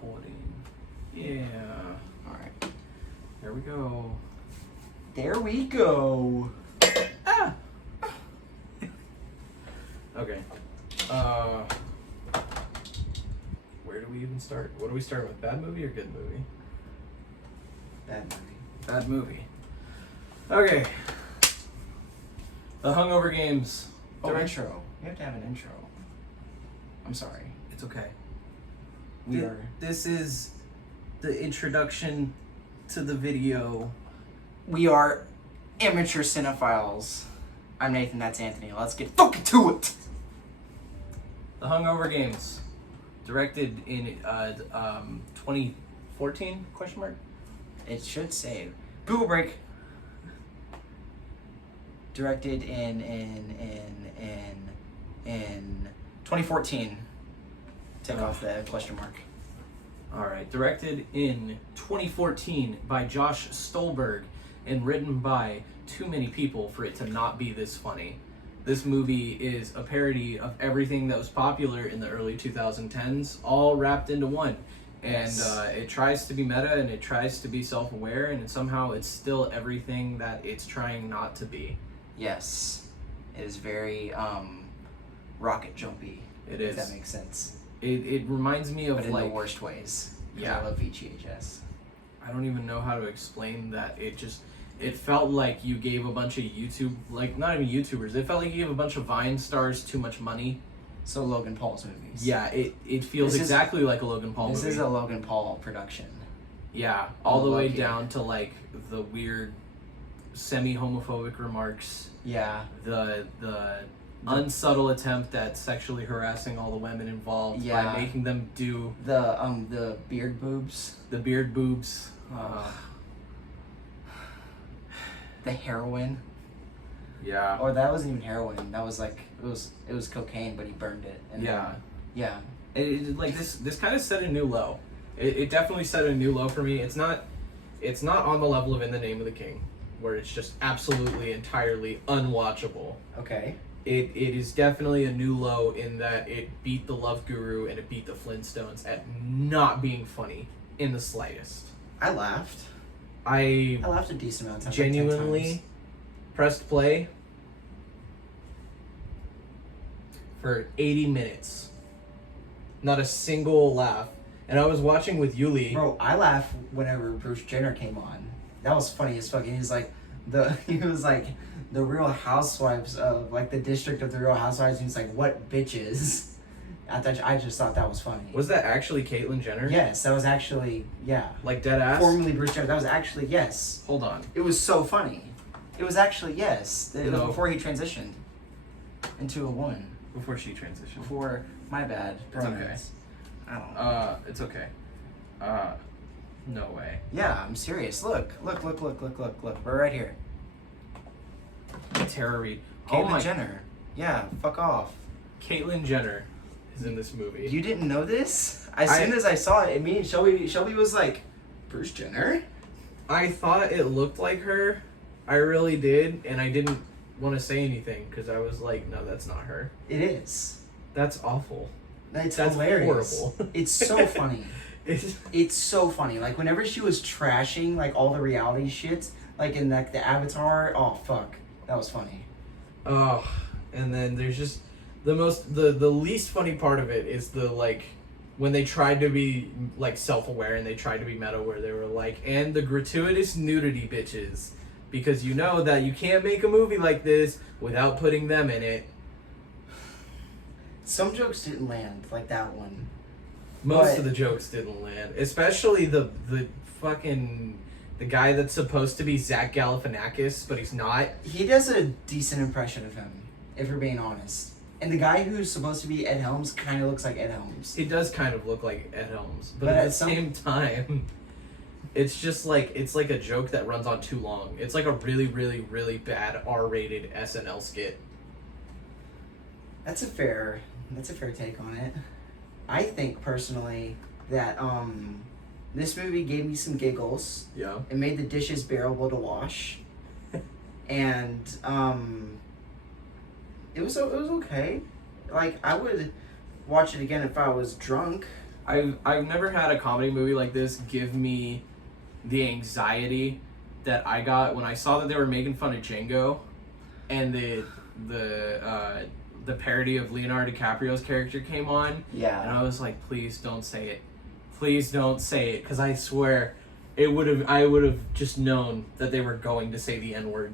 recording. Yeah. Alright. There we go. There we go. Ah! Okay. Where do we even start? What do we start with? Bad movie or good movie? Bad movie. Bad movie. Okay. The Hungover Games. Oh, intro. You have to have an intro. I'm sorry. It's okay. This is the introduction to the video. We are amateur cinephiles. I'm Nathan, that's Anthony. Let's get fucking to it! The Hungover Games. Directed in 2014? Question mark? It should say Google break. Directed in 2014. Take off the question mark. Alright, directed in 2014 by Josh Stolberg and written by too many people for it to not be this funny. This movie is a parody of everything that was popular in the early 2010s, all wrapped into one. And it tries to be meta and it tries to be self-aware, and somehow it's still everything that it's trying not to be. Yes. It is very rocket jumpy. It if is. that makes sense. It reminds me of But in like the worst ways. Yeah. I love VHS. I don't even know how to explain that. It felt like you gave a bunch of not even YouTubers, it felt like you gave a bunch of Vine stars too much money. So Logan Paul's movies. Yeah, it feels exactly like a Logan Paul movie. This is a Logan Paul production. Yeah, all the way down to like the weird semi-homophobic remarks. Yeah. The unsubtle attempt at sexually harassing all the women involved by making them do the beard boobs. The beard boobs. The heroin. Yeah. Or that wasn't even heroin. That was like it was cocaine, but he burned it. And yeah. This kind of set a new low. It definitely set a new low for me. It's not on the level of In the Name of the King, where it's just absolutely entirely unwatchable. Okay. It is definitely a new low in that it beat The Love Guru and it beat The Flintstones at not being funny in the slightest. I laughed. I laughed a decent amount of times. Genuinely like 10 times. Pressed play for 80 minutes. Not a single laugh. And I was watching with Yuli. Bro, I laughed whenever Bruce Jenner came on. That was funny as fuck. And he was like the Real Housewives of like the district of the Real Housewives. And he's like, what bitches? I just thought that was funny. Was that actually Caitlyn Jenner? Yes, that was actually Like dead ass. Formerly Bruce Jenner. That was actually yes. Hold on. It was so funny. It was actually yes. It was No. before he transitioned into a woman. Before she transitioned. Before my bad. It's okay. Pronouns. I don't know. It's okay. No way. Yeah, I'm serious. Look. We're right here. Tara Reid. Caitlyn Jenner. Yeah, fuck off. Caitlyn Jenner is in this movie. You didn't know this? As soon as I saw it, me and Shelby was like, Bruce Jenner? I thought it looked like her. I really did, and I didn't want to say anything because I was like, no, that's not her. It is. That's awful. That's Horrible. hilarious. It's so funny. It's so funny. Like whenever she was trashing like all the reality shit, like in like the Avatar, oh fuck. That was funny. Oh, and then there's just the least funny part of it is the like when they tried to be like self-aware and they tried to be meta where they were like, and the gratuitous nudity bitches, because you know that you can't make a movie like this without putting them in it. Some jokes didn't land, like that one. Most of the jokes didn't land, especially the fucking the guy that's supposed to be Zach Galifianakis, but he's not. He does a decent impression of him, if we're being honest. And the guy who's supposed to be Ed Helms kind of looks like Ed Helms. He does kind of look like Ed Helms, but at the same time, it's just like it's like a joke that runs on too long. It's like a really, really, really bad R-rated SNL skit. That's a fair take on it. I think personally that this movie gave me some giggles. Yeah. It made the dishes bearable to wash, and it was okay. Like I would watch it again if I was drunk. I've never had a comedy movie like this give me the anxiety that I got when I saw that they were making fun of Django, and the parody of Leonardo DiCaprio's character came on. Yeah. And I was like, please don't say it. Please don't say it, because I swear I would have just known that they were going to say the N-word.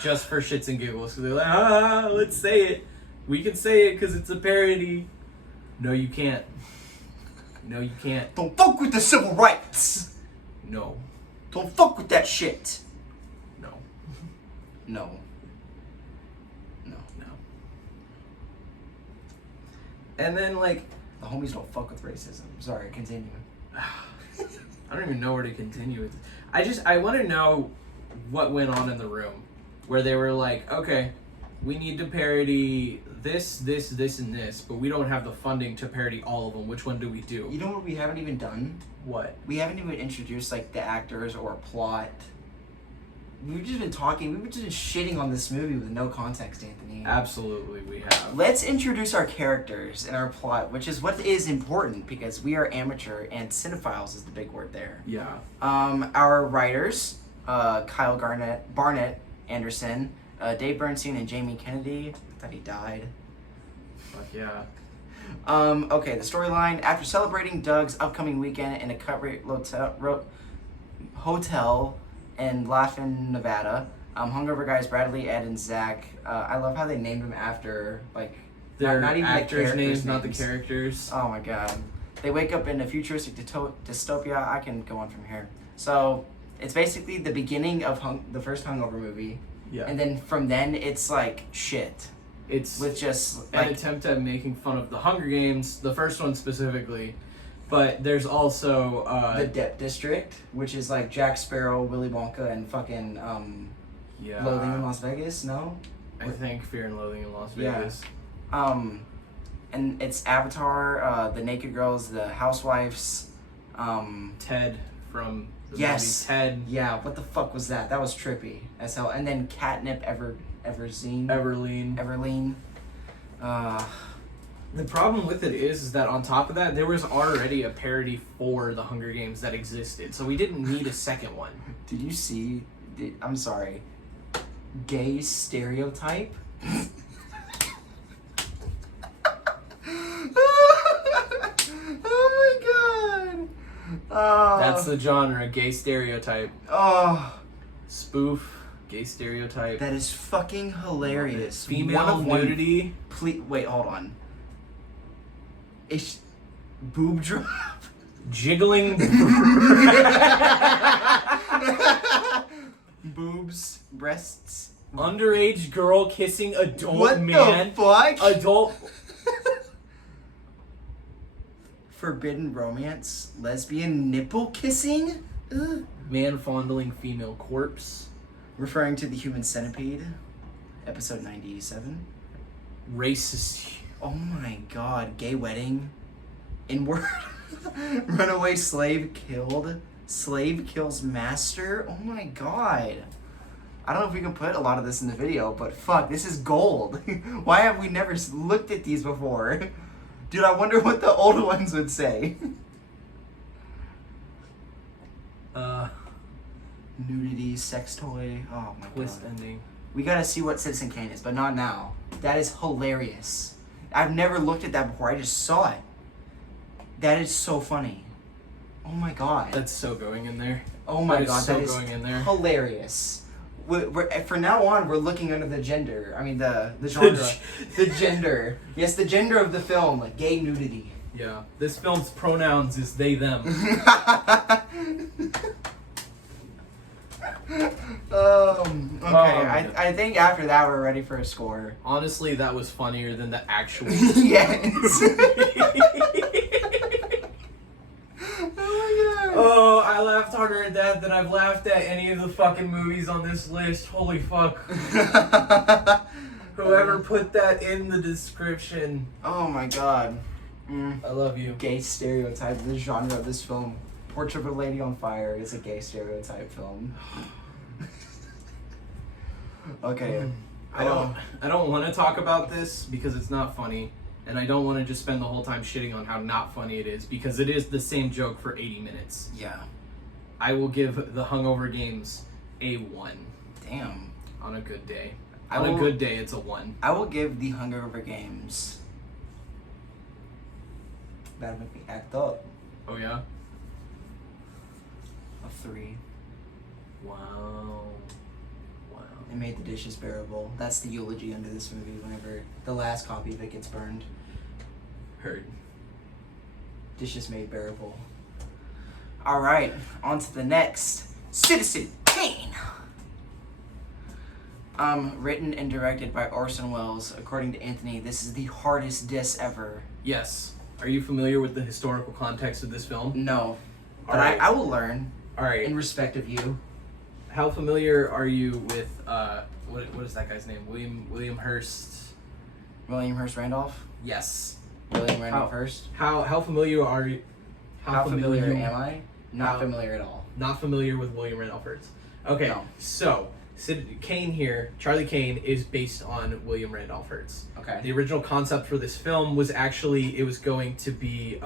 Just for shits and giggles. Because they're like, let's say it. We can say it because it's a parody. No, you can't. No, you can't. Don't fuck with the civil rights. No. Don't fuck with that shit. No. No. No. No. And then, like... The homies don't fuck with racism. Sorry, continue. I don't even know where to continue with this. I want to know what went on in the room. Where they were like, okay, we need to parody this, and this, but we don't have the funding to parody all of them. Which one do we do? You know what we haven't even done? What? We haven't even introduced, like, the actors or plot. We've just been talking. We've just been shitting on this movie with no context, Anthony. Absolutely, we have. Let's introduce our characters and our plot, which is what is important because we are amateur and cinephiles is the big word there. Yeah. Our writers, Kyle Barnett Anderson, Dave Bernstein, and Jamie Kennedy. I thought he died. Fuck yeah. Okay, the storyline. After celebrating Doug's upcoming weekend in a cut-rate hotel in Laughlin, Nevada, hungover guys Bradley, Ed, and Zach. I love how they named them after, like, They're not even actors' the names, characters' not the characters. Oh my god. They wake up in a futuristic dystopia. I can go on from here. So, it's basically the beginning of the first Hungover movie. Yeah. And then from then, it's like shit. It's with just an attempt at making fun of the Hunger Games, the first one specifically. But there's also the Depp District, which is like Jack Sparrow, Willy Wonka, and fucking yeah. Loathing in Las Vegas. No, I think Fear and Loathing in Las Yeah. Vegas. And it's Avatar, the Naked Girls, the Housewives, Ted from the yes, movie Ted. Yeah, what the fuck was that? That was trippy as hell. And then Catnip Everleen. The problem with it is that on top of that, there was already a parody for the Hunger Games that existed, so we didn't need a second one. Did you see? I'm sorry. Gay stereotype. Oh my god. That's the genre, gay stereotype. Oh. Spoof, gay stereotype. That is fucking hilarious. Female nudity. Please, wait, hold on. It's boob drop. Jiggling. Boobs, breasts. Underage girl kissing adult what man. What the fuck? Adult. Forbidden romance. Lesbian nipple kissing. Ugh. Man fondling female corpse. Referring to the human centipede. Episode 97. Racist. Oh my god. Gay wedding. Inward. Runaway slave killed. Slave kills master. Oh my god. I don't know if we can put a lot of this in the video, but fuck, this is gold. Why have we never looked at these before? Dude, I wonder what the old ones would say. Nudity, sex toy. Oh my Twist god. ending. We gotta see what Citizen Kane is, but not now. That is hilarious. I've never looked at that before. I just saw it. That is so funny. Oh my god. That's so going in there. Oh my that god, is so that is going in there. hilarious. We're, for now on, we're looking under the gender. I mean, the genre. The gender. Yes, the gender of the film. Like gay nudity. Yeah. This film's pronouns is they, them. Okay, I think after that we're ready for a score. Honestly, that was funnier than the actual. Yes. Oh, I laughed harder at that than I've laughed at any of the fucking movies on this list. Holy fuck. Whoever put that in the description. Oh my god. I love you. Gay stereotype, the genre of this film. Portrait of a Lady on Fire is a gay stereotype film. Okay. I don't want to talk about this because it's not funny. And I don't want to just spend the whole time shitting on how not funny it is, because it is the same joke for 80 minutes. Yeah. I will give the Hungover Games a 1. Damn. On a good day. A good day, it's a 1. I will give the Hungover Games. That'll make me act up. Oh, yeah? A 3. Wow. It made the dishes bearable. That's the eulogy under this movie whenever the last copy of it gets burned. Heard. Dishes made bearable. Alright, on to the next. Citizen Kane! Written and directed by Orson Welles. According to Anthony, this is the hardest diss ever. Yes. Are you familiar with the historical context of this film? No. But Alright. I will learn. Alright. In respect of you. How familiar are you with, what is that guy's name? William Hurst? William Hurst Randolph? Yes. William Randolph Hearst? How familiar are you? How familiar am I? Not familiar at all. Not familiar with William Randolph Hearst. Okay, No. so Kane here, Charlie Kane, is based on William Randolph Hearst. Okay. The original concept for this film was actually, it was going to be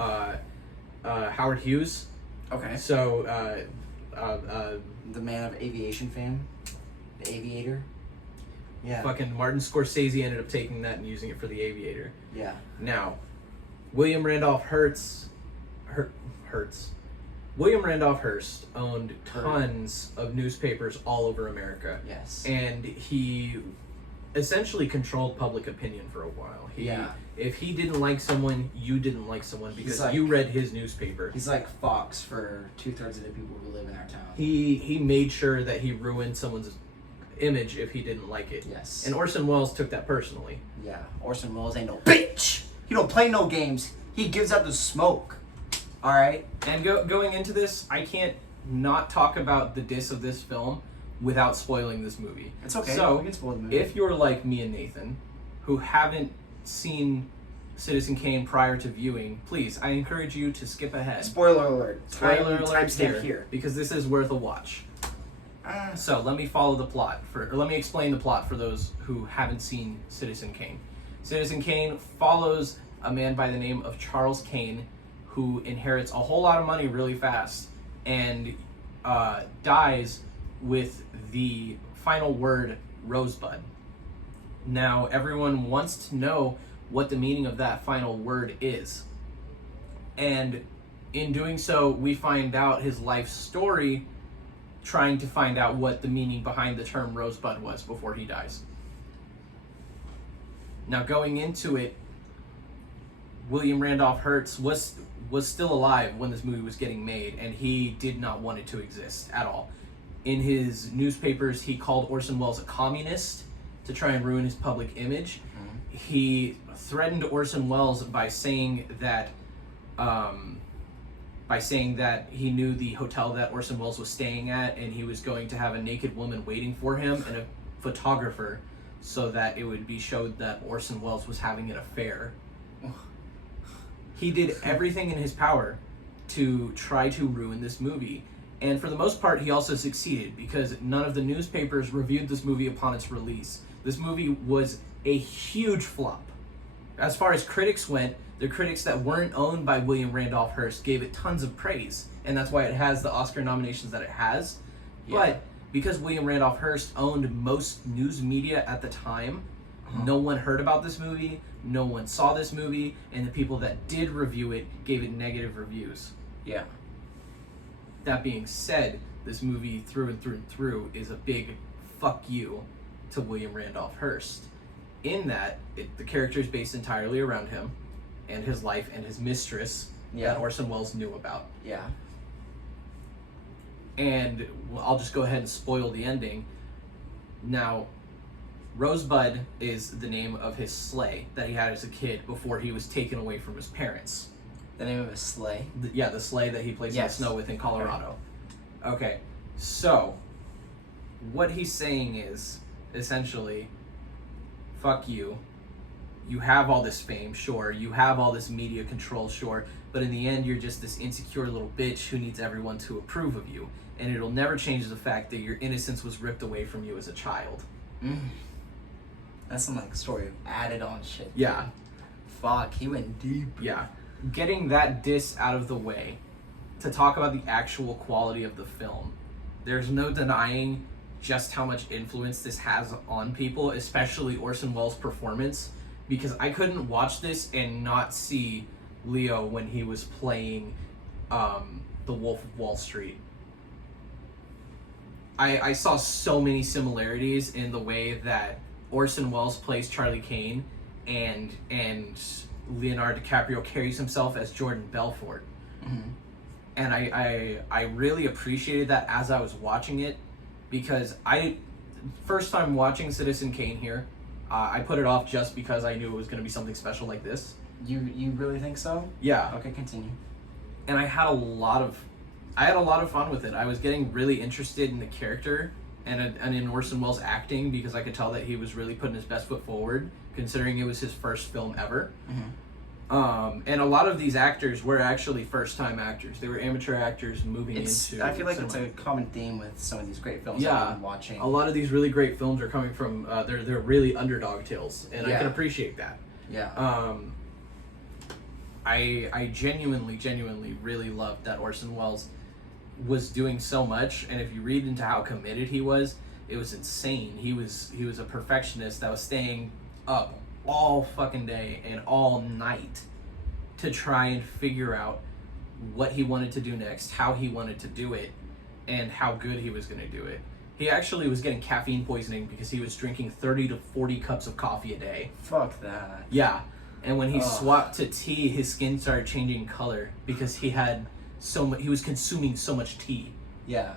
Howard Hughes. Okay. So, The man of aviation fame? The Aviator? Yeah. fucking Martin Scorsese ended up taking that and using it for The Aviator. Yeah. Now, William Randolph Hearst owned tons of newspapers all over America. Yes. And he essentially controlled public opinion for a while. If he didn't like someone, you didn't like someone because you read his newspaper. He's like Fox for 2/3 of the people who live in our town. He made sure that he ruined someone's image if he didn't like it. Yes. And Orson Welles took that personally. Yeah. Orson Welles ain't no bitch! He don't play no games. He gives up the smoke. Alright? And going into this, I can't not talk about the diss of this film without spoiling this movie. It's okay. So, we can spoil the movie. if you're like me and Nathan, who haven't seen Citizen Kane prior to viewing, please, I encourage you to skip ahead. Spoiler alert. Spoiler alert Timestamp here. because this is worth a watch. So let me let me explain the plot for those who haven't seen Citizen Kane. Citizen Kane follows a man by the name of Charles Kane, who inherits a whole lot of money really fast and dies with the final word, Rosebud. Now, everyone wants to know what the meaning of that final word is. And in doing so, we find out his life story, trying to find out what the meaning behind the term Rosebud was before he dies. Now, going into it, William Randolph Hearst was still alive when this movie was getting made, and he did not want it to exist at all. In his newspapers, he called Orson Welles a communist to try and ruin his public image. Mm-hmm. He threatened Orson Welles by saying that he knew the hotel that Orson Welles was staying at, and he was going to have a naked woman waiting for him and a photographer, so that it would be showed that Orson Welles was having an affair. He did everything in his power to try to ruin this movie. And for the most part, he also succeeded, because none of the newspapers reviewed this movie upon its release. This movie was a huge flop. As far as critics went, the critics that weren't owned by William Randolph Hearst gave it tons of praise, and that's why it has the Oscar nominations that it has. Yeah. But because William Randolph Hearst owned most news media at the time, no one heard about this movie, no one saw this movie, and the people that did review it gave it negative reviews. Yeah. That being said, this movie through and through is a big fuck you to William Randolph Hearst. In that, the character is based entirely around him and his life and his mistress that Orson Welles knew about. Yeah. And I'll just go ahead and spoil the ending. Now, Rosebud is the name of his sleigh that he had as a kid before he was taken away from his parents. The name of his sleigh? The sleigh that he plays in the snow with in Colorado. Okay, so what he's saying is, essentially, fuck you. You have all this fame, sure. You have all this media control, sure. But in the end, you're just this insecure little bitch who needs everyone to approve of you. And it'll never change the fact that your innocence was ripped away from you as a child. That's some like story of added on shit. Yeah. Fuck, he went deep. Yeah. Getting that diss out of the way to talk about the actual quality of the film. There's no denying just how much influence this has on people, especially Orson Welles' performance, because I couldn't watch this and not see Leo when he was playing The Wolf of Wall Street. I saw so many similarities in the way that Orson Welles plays Charlie Kane and Leonardo DiCaprio carries himself as Jordan Belfort. Mm-hmm. And I really appreciated that as I was watching it, because first time watching Citizen Kane here, I put it off just because I knew it was going to be something special like this. You really think so? Yeah. Okay, continue. And I had a lot of fun with it. I was getting really interested in the character and in Orson Welles' acting, because I could tell that he was really putting his best foot forward, considering it was his first film ever. Mm-hmm. And a lot of these actors were actually first-time actors. They were amateur actors moving into. I feel like cinema. it's a common theme with some of these great films Yeah, I've been watching. a lot of these really great films are coming from they're really underdog tales, and I Yeah. can appreciate that. Yeah. I genuinely really loved that Orson Welles was doing so much, and if you read into how committed he was, it was insane. He was a perfectionist that was staying up all fucking day and all night to try and figure out what he wanted to do next, how he wanted to do it, and how good he was going to do it. He actually was getting caffeine poisoning because he was drinking 30 to 40 cups of coffee a day. Fuck that. Yeah. And when he Ugh. swapped to tea, his skin started changing color because he had he was consuming so much tea. Yeah.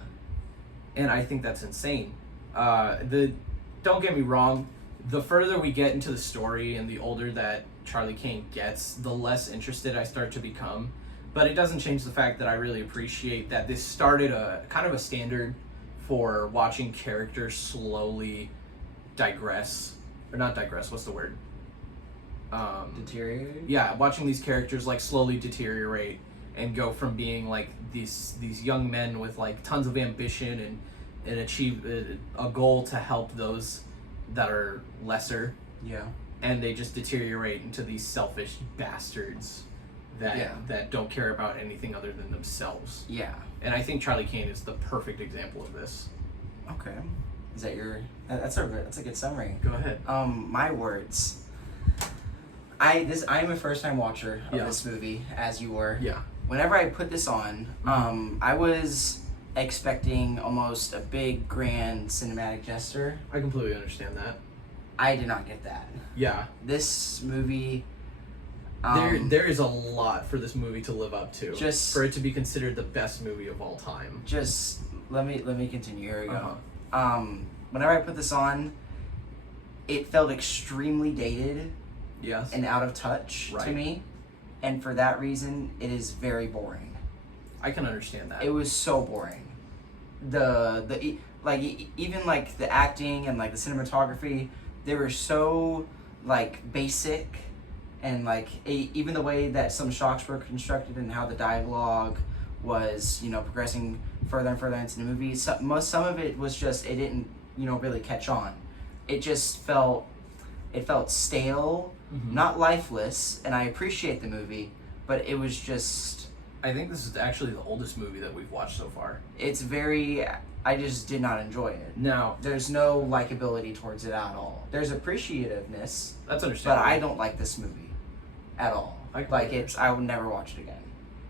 And I think that's insane. Don't get me wrong, the further we get into the story and the older that Charlie Kane gets, the less interested I start to become. But it doesn't change the fact that I really appreciate that this started a kind of a standard for watching characters slowly digress. Or not digress, what's the word? Deteriorate? Yeah, watching these characters like slowly deteriorate and go from being like these young men with like tons of ambition and achieve a goal to help those that are lesser, Yeah. and they just deteriorate into these selfish bastards that don't care about anything other than themselves. Yeah. And I think Charlie Kane is the perfect example of this. Okay. Is that your... That's a good summary. Go ahead. My words. I'm a first-time watcher of Yeah. this movie, as you were. Yeah. Whenever I put this on, I was expecting almost a big, grand cinematic gesture. I completely understand that. I did not get that. Yeah. This movie... There is a lot for this movie to live up to. Just- for it to be considered the best movie of all time. Just... Let me continue. Here we go. Uh-huh. Whenever I put this on, it felt extremely dated Yes. and out of touch to Right. me. And for that reason, it is very boring. I can understand that. It was so boring. Even like the acting and like the cinematography, they were so like basic, and like even the way that some shots were constructed and how the dialogue was, progressing further and further into the movie. Some of it was just, it didn't, really catch on. It just felt stale, Mhm. not lifeless, and I appreciate the movie, but it was just, I think this is actually the oldest movie that we've watched so far. I just did not enjoy it. Now, There's no likability towards it at all. There's appreciativeness, that's but understandable. I don't like this movie at all. I completely I would never watch it again.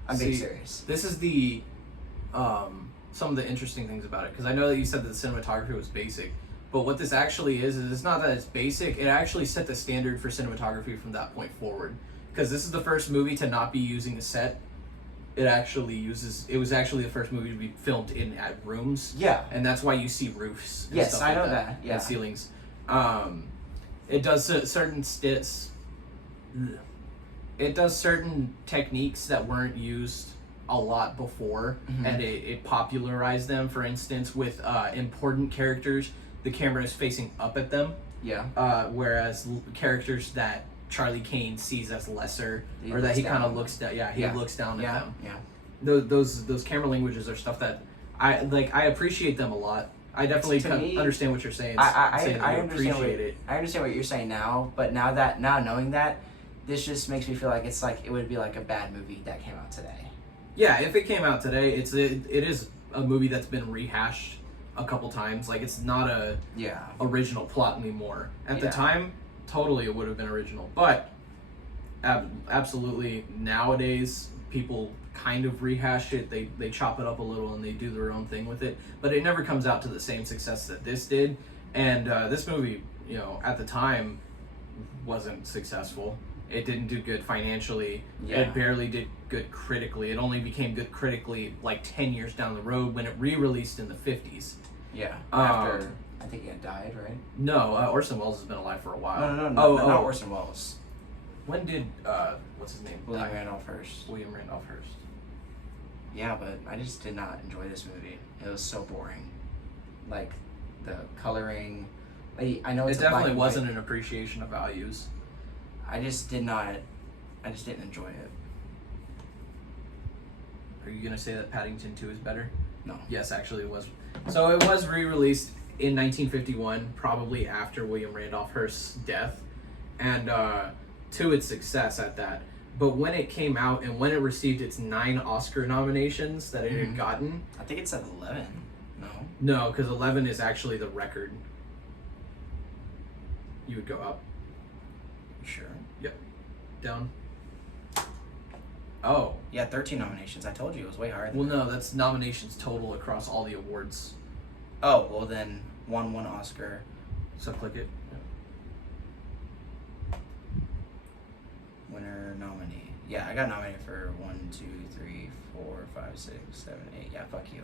I'm being See, serious. This is the some of the interesting things about it, because I know that you said that the cinematography was basic, but what this actually is it's not that it's basic. It actually set the standard for cinematography from that point forward, because this is the first movie to not be using a set. It was actually the first movie to be filmed at rooms. Yeah. And that's why you see roofs and Yes, stuff I like know that, yeah. And ceilings. It does certain techniques that weren't used a lot before, Mhm. and it popularized them. For instance, with important characters, the camera is facing up at them, Yeah. whereas characters that Charlie Kane sees as lesser, He or that looks he kind of down. looks down. Yeah, he Yeah. looks down at Yeah. them. Yeah. Those camera languages are stuff that I like. I appreciate them a lot. I definitely To me, understand what you're saying. I saying that you understand appreciate it. I understand what you're saying now, but now knowing that, this just makes me feel like it's like it would be like a bad movie that came out today. Yeah, if it came out today, it is a movie that's been rehashed a couple times. Like, it's not a original plot anymore. At the time, totally it would have been original. But absolutely, nowadays people kind of rehash it. They chop it up a little and they do their own thing with it. But it never comes out to the same success that this did. And this movie, you know, at the time wasn't successful. It didn't do good financially. Yeah. It barely did good critically. It only became good critically like 10 years down the road when it re-released in the 50s. Yeah. After, I think he had died, right? No, Orson Welles has been alive for a while. No, not Orson Welles. When did, what's his name? William Randolph Hearst. William Randolph Hearst. Yeah, but I just did not enjoy this movie. It was so boring. Like, the coloring, like, I know it's it definitely wasn't an appreciation of values. I just didn't enjoy it. Are you going to say that Paddington 2 is better? No. Yes, actually it was. So it was re-released in 1951, probably after William Randolph Hearst's death, and to its success at that. But when it came out and when it received its 9 Oscar nominations that it had gotten... I think it's at 11. No? No, because 11 is actually the record. You would go up. Sure. Yep. Down. Oh. Yeah, 13 nominations. I told you it was way higher than Well, no, that's nominations total across all the awards. Oh, well then, won 1 Oscar. So click it. Winner nominee. Yeah, I got nominated for 1, 2, 3, 4, 5, 6, 7, 8. Yeah, fuck you.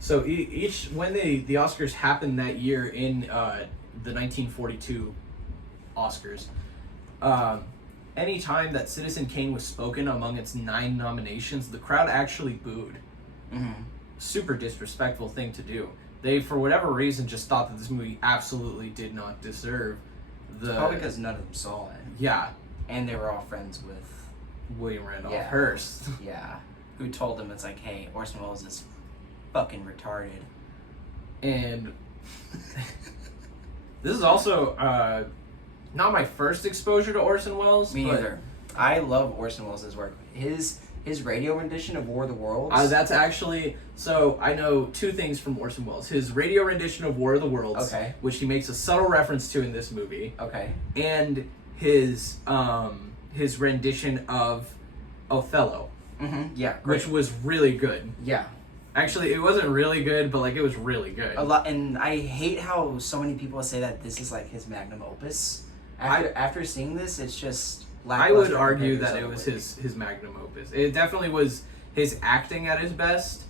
So each when the Oscars happened that year in the 1942 Oscars, any time that Citizen Kane was spoken among its 9 nominations, the crowd actually booed. Mm-hmm. Super disrespectful thing to do. They, for whatever reason, just thought that this movie absolutely did not deserve the... Probably because none of them saw it. Yeah. And they were all friends with... William Randolph Hearst. Yeah. Who told them, it's like, hey, Orson Welles is fucking retarded. And... this is also not my first exposure to Orson Welles. Me neither. I love Orson Welles' work. His radio rendition of War of the Worlds. That's actually... So, I know 2 things from Orson Welles. His radio rendition of War of the Worlds, which he makes a subtle reference to in this movie. Okay. And his rendition of Othello. Mm-hmm. Yeah, great. Which was really good. Yeah. Actually, it wasn't really good, but, like, it was really good. A lot, and I hate how so many people say that this is, like, his magnum opus. After seeing this, it's just... I would argue that it was his magnum opus. It definitely was his acting at his best.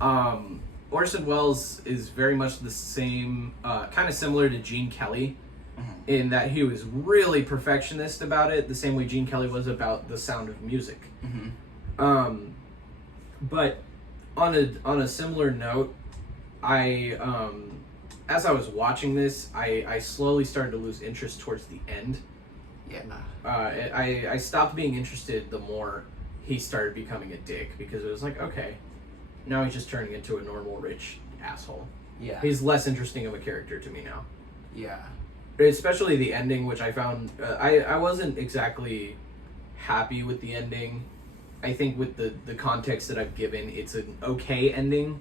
Orson Welles is very much the same, kind of similar to Gene Kelly, in that he was really perfectionist about it, the same way Gene Kelly was about The Sound of Music. But on a similar note, I as I was watching this, I slowly started to lose interest towards the end. Yeah. I stopped being interested the more he started becoming a dick, because it was like, okay, now he's just turning into a normal rich asshole. Yeah. He's less interesting of a character to me now. Yeah. Especially the ending, which I found... I wasn't exactly happy with the ending. I think with the context that I've given, it's an okay ending,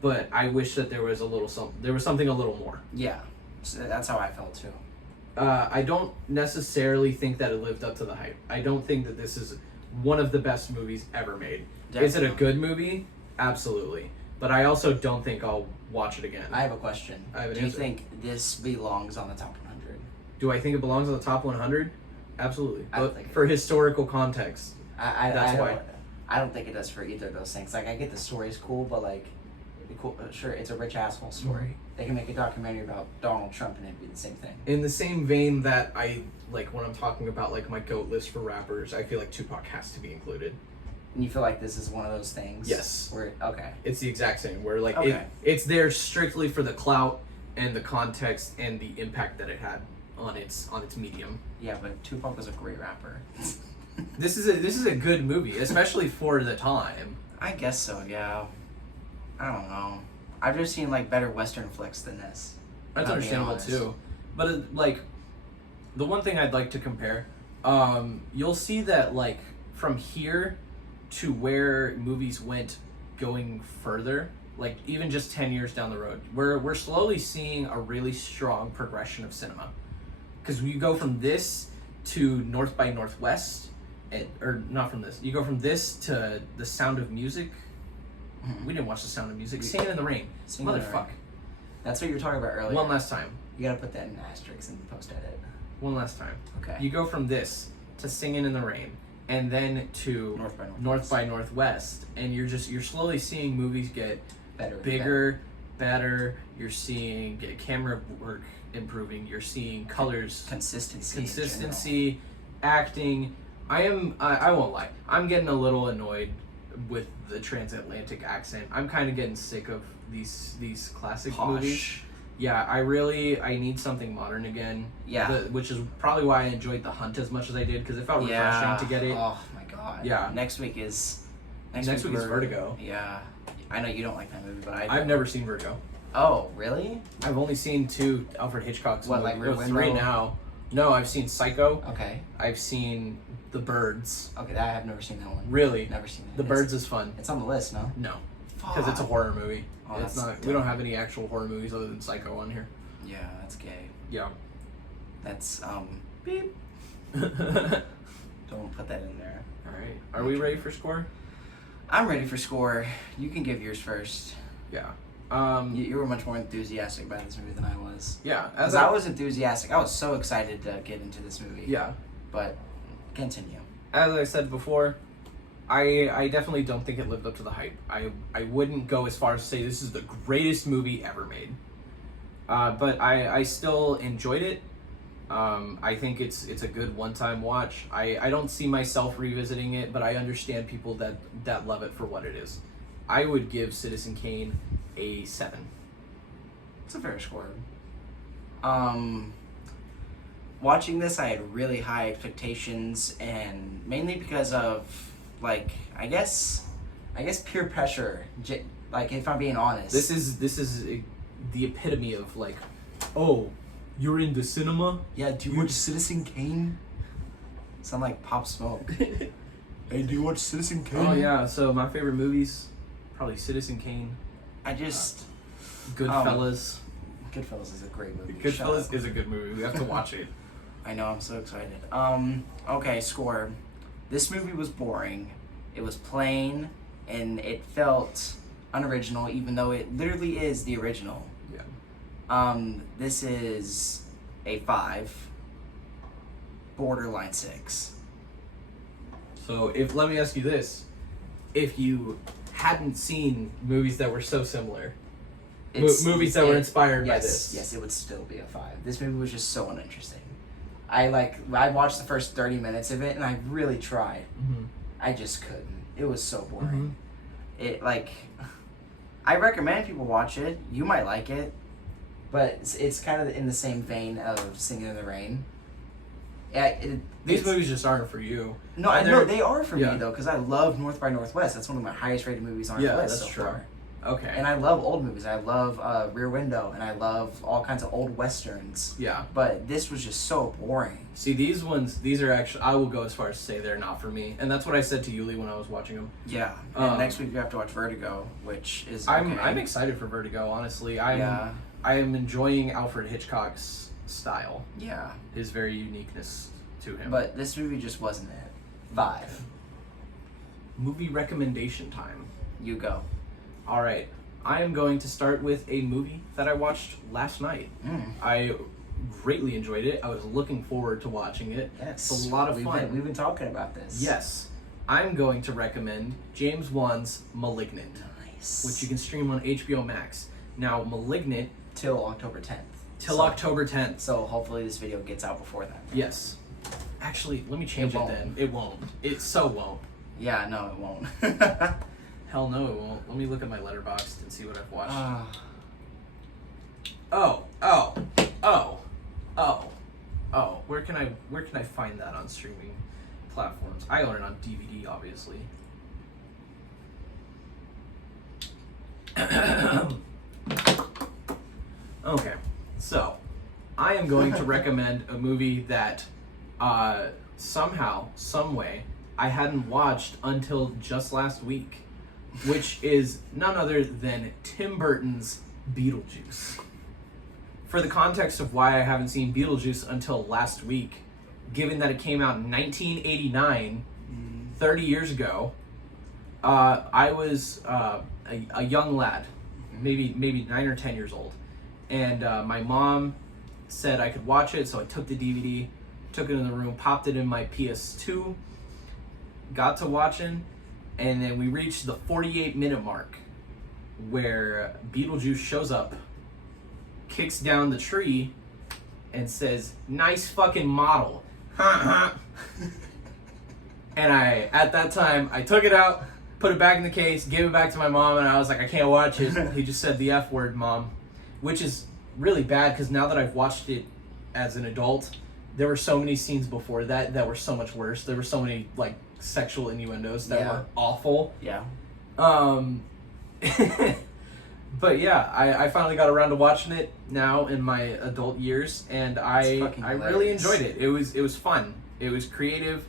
but I wish that there was something a little more. Yeah. So that's how I felt too. I don't necessarily think that it lived up to the hype. I don't think that this is one of the best movies ever made. Definitely. Is it a good movie? Absolutely. But I also don't think I'll watch it again. I have a question. Do you think this belongs on the top 100? Do I think it belongs on the top 100? Absolutely. I don't think for historical context. That's why. I don't think it does for either of those things. Like, I get the story's cool, but like, sure, it's a rich asshole story. Mm-hmm. They can make a documentary about Donald Trump and it'd be the same thing. In the same vein that I, like, when I'm talking about, like, my GOAT list for rappers, I feel like Tupac has to be included. And you feel like this is one of those things? Yes. Okay. It's the exact same, where, like, it's there strictly for the clout and the context and the impact that it had on its medium. Yeah, but Tupac was a great rapper. This is a good movie, especially for the time. I guess so, yeah. I don't know. I've just seen, like, better Western flicks than this. That's understandable, too. But, like, The one thing I'd like to compare, you'll see that like from here to where movies went going further, like even just 10 years down the road, we're slowly seeing a really strong progression of cinema. Because you go from this to North by Northwest, or not from this. You go from this to The Sound of Music. We didn't watch The Sound of Music. Singing in the Rain. Singing in the Motherfuck. Rain. That's what you were talking about earlier. One last time. You gotta put that in asterisks in post edit. One last time. Okay. You go from this to Singing in the Rain, and then to North by Northwest, and you're slowly seeing movies get bigger, better. You're seeing camera work improving. You're seeing colors, consistency, acting. I won't lie. I'm getting a little annoyed with the transatlantic accent. I'm kind of getting sick of these classic movies. Yeah, I need something modern again. Yeah. Which is probably why I enjoyed The Hunt as much as I did, because it felt refreshing to get it. Oh my god. Yeah. Next week is Vertigo. Yeah. I know you don't like that movie, but I've never seen Vertigo. Oh, really? I've only seen 2 Alfred Hitchcock's movies. Like Rear Window? 3 now. No, I've seen Psycho. Okay. I've seen The Birds. Okay, I have never seen that one. Really? Never seen it. The Birds is fun. It's on the list, no? No. Because it's a horror movie. Oh, it's not. We don't have any actual horror movies other than Psycho on here. Yeah, that's gay. Yeah. That's beep. Don't put that in there. All right. Are we ready for score? I'm ready for score. You can give yours first. Yeah. You were much more enthusiastic about this movie than I was. Yeah. As I was enthusiastic. I was so excited to get into this movie. Yeah. But continue. As I said before, I definitely don't think it lived up to the hype. I wouldn't go as far as to say this is the greatest movie ever made. But I still enjoyed it. I think it's a good one-time watch. I don't see myself revisiting it, but I understand people that love it for what it is. I would give Citizen Kane a 7. It's a fair score. Watching this, I had really high expectations, and mainly because of I guess peer pressure. Like, if I'm being honest, this is the epitome of oh, you're into cinema? Yeah, do you watch Citizen Kane? Sound like Pop Smoke. Hey, do you watch Citizen Kane? Oh yeah, so my favorite movies, probably Citizen Kane. Goodfellas. Goodfellas is a great movie. Goodfellas is a good movie. We have to watch it. I know, I'm so excited. Okay, score. This movie was boring. It was plain, and it felt unoriginal, even though it literally is the original. Yeah. This is a 5, borderline 6. So let me ask you this: if you hadn't seen movies that were so similar, movies that were inspired by this, yes, it would still be a 5. This movie was just so uninteresting. I watched the first 30 minutes of it, and I really tried. Mm-hmm. I just couldn't. It was so boring. Mm-hmm. I recommend people watch it. You might like it, but it's kind of in the same vein of Singing in the Rain. Yeah, these movies just aren't for you. No, I know they are for me though, because I love North by Northwest. That's one of my highest rated movies on the list so far. Okay. And I love old movies. I love Rear Window, and I love all kinds of old westerns. Yeah. But this was just so boring. See, these are actually, I will go as far as to say they're not for me. And that's what I said to Yuli when I was watching them. Yeah. And next week we have to watch Vertigo, which is I'm excited for Vertigo, honestly. I am enjoying Alfred Hitchcock's style. Yeah. His very uniqueness to him. But this movie just wasn't it. 5. Movie recommendation time. You go. All right, I am going to start with a movie that I watched last night. I greatly enjoyed it. I was looking forward to watching it. Yes. It's a lot of fun. We've been talking about this. Yes. I'm going to recommend James Wan's *Malignant*, which you can stream on HBO Max. Now, *Malignant*... Till October 10th. October 10th. So hopefully this video gets out before that. Yes. Actually, let me change it then. It won't. It so won't. Yeah, no, it won't. Hell no, it won't. Let me look at my letterboxd and see what I've watched. Where can I find that on streaming platforms? I own it on DVD, obviously. Okay, so I am going to recommend a movie that somehow, some way, I hadn't watched until just last week, which is none other than Tim Burton's Beetlejuice. For the context of why I haven't seen Beetlejuice until last week, given that it came out in 1989, 30 years ago, I was a young lad, maybe 9 or 10 years old, and my mom said I could watch it, so I took the DVD, took it in the room, popped it in my PS2, got to watching, and then we reached the 48-minute mark where Beetlejuice shows up, kicks down the tree, and says, "Nice fucking model." And at that time, I took it out, put it back in the case, gave it back to my mom, and I was like, I can't watch it. He just said the F word, Mom. Which is really bad, because now that I've watched it as an adult, there were so many scenes before that were so much worse. There were so many, like, sexual innuendos that were awful. Yeah. But yeah, I finally got around to watching it now in my adult years, and I really enjoyed it. It was fun. It was creative.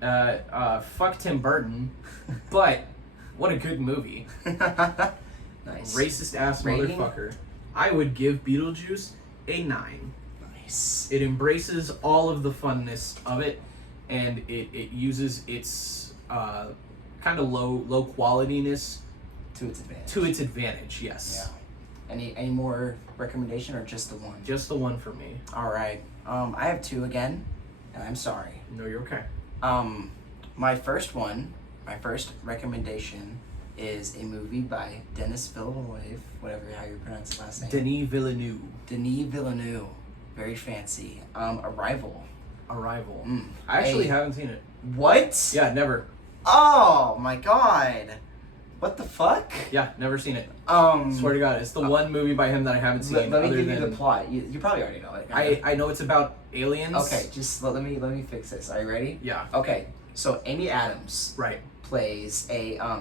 Fuck Tim Burton, but what a good movie. Nice. Racist ass Rating? motherfucker. I would give Beetlejuice a 9. Nice. It embraces all of the funness of it, and it uses its kind of low qualityness to its advantage. Yes. Yeah. Any more recommendation or just the one? Just the one for me. All right. I have 2 again, and I'm sorry. No, you're okay. My first recommendation is a movie by Denis Villeneuve, how you pronounce his last name. Denis Villeneuve. Denis Villeneuve. Very fancy. Arrival. I actually haven't seen it. What? Yeah, never. Oh my god. What the fuck? Yeah, never seen it. Swear to God, it's the one movie by him that I haven't seen. Let me give you the plot. You probably already know it. I know it's about aliens. Okay, just let me fix this. Are you ready? Yeah. Okay, so Amy Adams Right. plays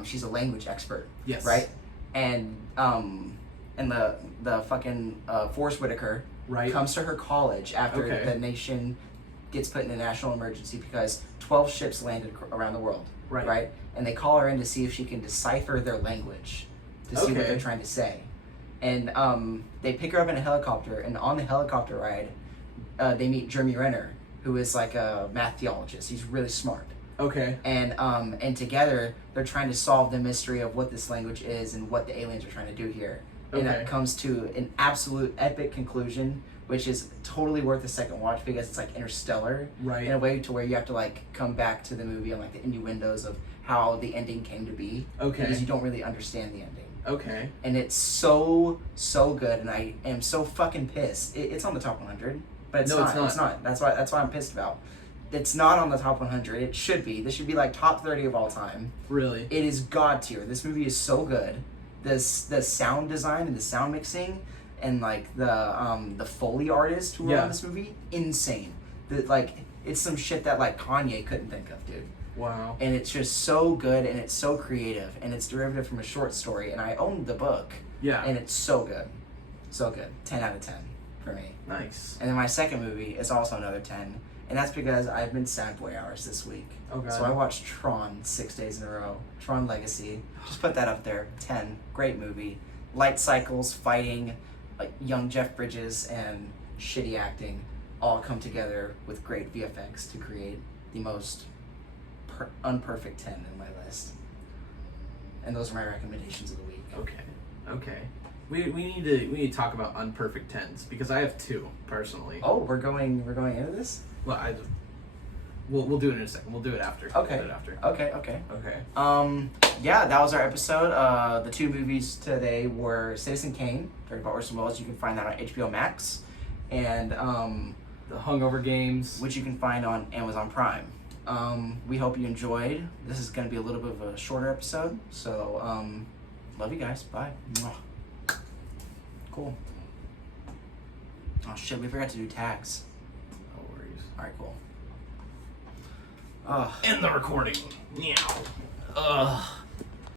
she's a language expert. Yes. Right? And the fucking Forrest Whitaker Right. comes to her college after the nation gets put in a national emergency because 12 ships landed around the world. Right? And they call her in to see if she can decipher their language, to see what they're trying to say. And they pick her up in a helicopter, and on the helicopter ride, they meet Jeremy Renner, who is like a math theologist. He's really smart. Okay. And together, they're trying to solve the mystery of what this language is and what the aliens are trying to do here. And that comes to an absolute epic conclusion, which is totally worth a second watch because it's like Interstellar, right? In a way to where you have to like come back to the movie and like the innuendos of how the ending came to be, because you don't really understand the ending. Okay. And it's so good, and I am so fucking pissed. It's on the top 100, but it's not. It's not. That's why I'm pissed about. It's not on the top 100. It should be. This should be like top 30 of all time. Really? It is god tier. This movie is so good. The sound design and the sound mixing and like the Foley artist who were on this movie, insane. It's some shit that like Kanye couldn't think of, dude. Wow. And it's just so good, and it's so creative, and it's derivative from a short story, and I owned the book. Yeah. And it's so good. So good. 10 out of 10 for me. Nice. And then my second movie is also another 10, and that's because I've been sad boy hours this week. Oh, God. So I watched Tron 6 days in a row. Tron Legacy. Just put that up there. 10. Great movie. Light cycles, fighting, like young Jeff Bridges, and shitty acting all come together with great VFX to create the most unperfect 10 in my list. And those are my recommendations of the week. Okay. We need to talk about unperfect 10s because I have 2 personally. Oh, we're going into this? Well, we'll do it in a second. We'll do it after. Okay. We'll do it after. Okay. Yeah, that was our episode. The 2 movies today were Citizen Kane, directed by Orson Welles. You can find that on HBO Max, and the Hungover Games, which you can find on Amazon Prime. We hope you enjoyed. This is going to be a little bit of a shorter episode, so love you guys. Bye. Cool. Oh shit, we forgot to do tags. No worries. Alright, cool. End the recording. Meow. Ugh.